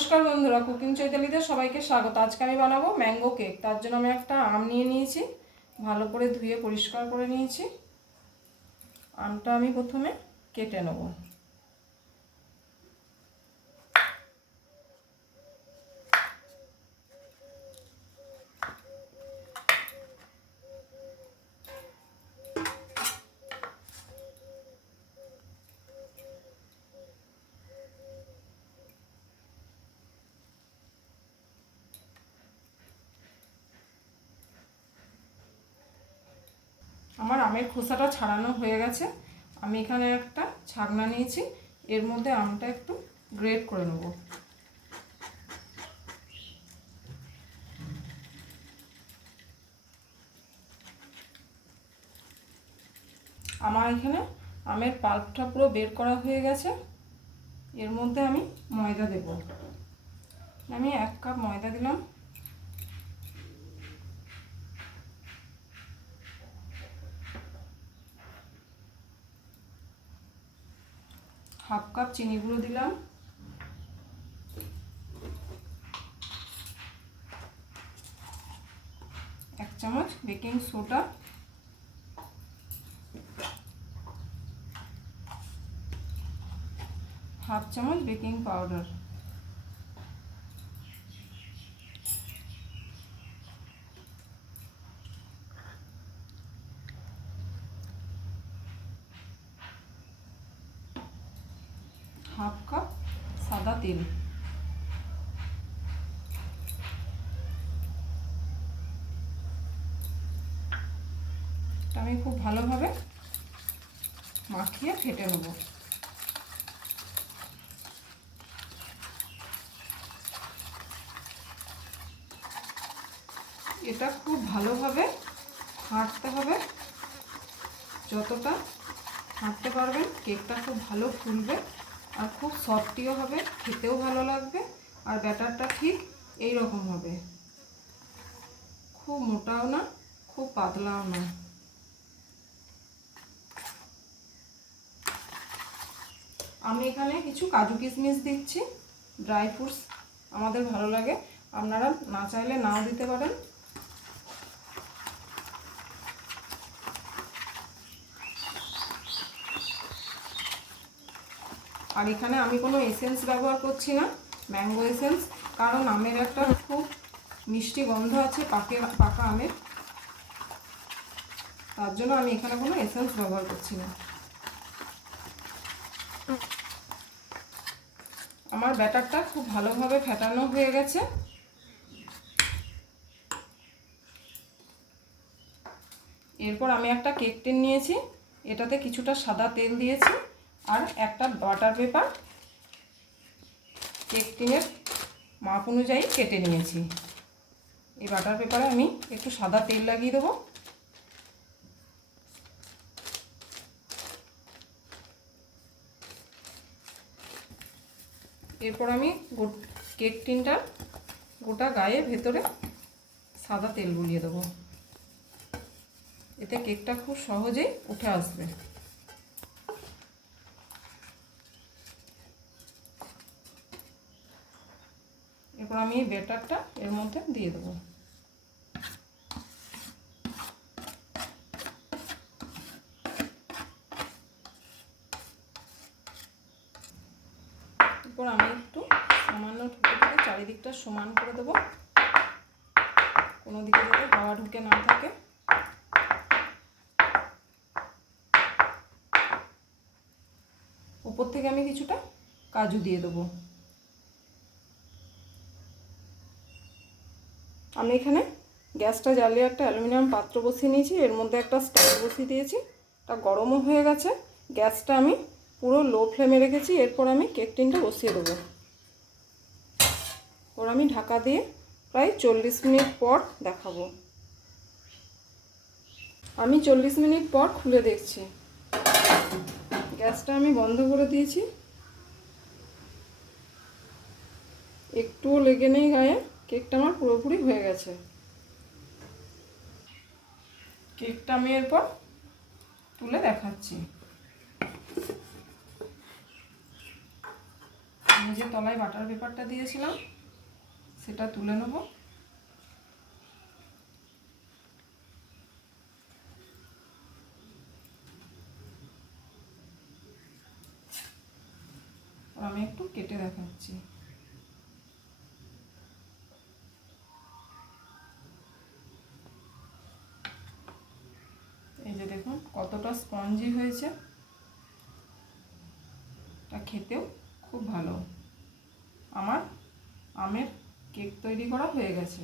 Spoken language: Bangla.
নমস্কার বন্ধুরা, কুকিং চৈতালিতে সবাইকে স্বাগত। আজকে আমি বানাবো ম্যাঙ্গো কেক। তার জন্য আমি একটা আম নিয়ে নিয়েছি, ভালো করে ধুয়ে পরিষ্কার করে নিয়েছি। আমটা আমি প্রথমে কেটে নেব। আমার আমের খোসাটা ছাড়ানো হয়ে গেছে। আমি এখানে একটা ছাকনা নিয়েছি, এর মধ্যে আমটা একটু গ্রেট করে নেব। আমার এখানে আমের পাল্পটা পুরো বের করা হয়ে গেছে। এর মধ্যে আমি ময়দা দেব। আমি 1 কাপ ময়দা দিলাম। হাফ কাপ চিনি গুঁড়ো দিলাম। 1 চামচ বেকিং সোডা, হাফ চামচ বেকিং পাউডার, হাফ কাপ সাদা তেল। আমি খুব ভালোভাবে মাখিয়ে ফেটে নেব। এটা খুব ভালোভাবে হাঁটতে হবে। যতটা হাঁটতে পারবেন কেকটা খুব ভালো ফুলবে আর খুব সফটিও হবে, খেতেও ভালো লাগবে। আর ব্যাটারটা ঠিক এই রকম হবে, খুব মোটাও না খুব পাতলাও না। আমি এখানে কিছু কাজু কিশমিশ দিচ্ছি, ড্রাই ফ্রুটস আমাদের ভালো লাগে, আপনারা না চাইলে নাও দিতে পারেন। আর এখানে আমি কোনো এসেন্স ব্যবহার করছি না, ম্যাঙ্গো এসেন্স, কারণ আমের একটা খুব মিষ্টি গন্ধ আছে পাকা আমের, তার জন্য আমি এখানে কোনো এসেন্স ব্যবহার করছি না। আমার ব্যাটারটা খুব ভালোভাবে ফেটানো হয়ে গেছে। এরপর আমি একটা কেক টিন নিয়েছি, এটাতে কিছুটা সাদা তেল দিয়েছি আর একটা বাটার পেপার কেক টিনের মাপ অনুযায়ী কেটে নিয়েছি। এই বাটার পেপারে আমি একটু সাদা তেল লাগিয়ে দেবো। এরপর আমি কেক টিনটার গোটা গায়ে ভেতরে সাদা তেল বুলিয়ে দেবো, এতে কেকটা খুব সহজেই উঠে আসবে। এরপর আমি এই ব্যাটারটা এর মধ্যে দিয়ে দেবো। এরপর আমি একটু সামান্য ঠুকে ঠুকে চারিদিকটা সমান করে দেবো, কোনো দিকে যাতে হাওয়া ঢুকে না থাকে। উপর থেকে আমি কিছুটা কাজু দিয়ে দেবো। আমি এখানে গ্যাসটা জ্বালিয়ে একটা অ্যালুমিনিয়াম পাত্র বসিয়ে নিয়েছি, এর মধ্যে একটা স্ট্যান্ড বসিয়ে দিয়েছি, তা গরমও হয়ে গেছে। গ্যাসটা আমি পুরো লো ফ্লেমে রেখেছি। এরপর আমি কেক টিনটা বসিয়ে দেবো। ওর আমি ঢাকা দিয়ে প্রায় 40 মিনিট পর দেখাবো। আমি 40 মিনিট পর খুলে দেখছি, গ্যাসটা আমি বন্ধ করে দিয়েছি, একটুও লেগে নেই গায়ে। কেকটা আমার পুরোপুরি হয়ে গেছে। কেকটা আমি এরপর তুলে দেখাচ্ছি। আমি যে তলায় বাটার পেপারটা দিয়েছিলাম সেটা তুলে নেব। আর আমি একটু কেটে দেখাচ্ছি। এই যে দেখুন কতটা স্পঞ্জি হয়েছে, এটা খেতেও খুব ভালো। আমার আমের কেক তৈরি করা হয়ে গেছে।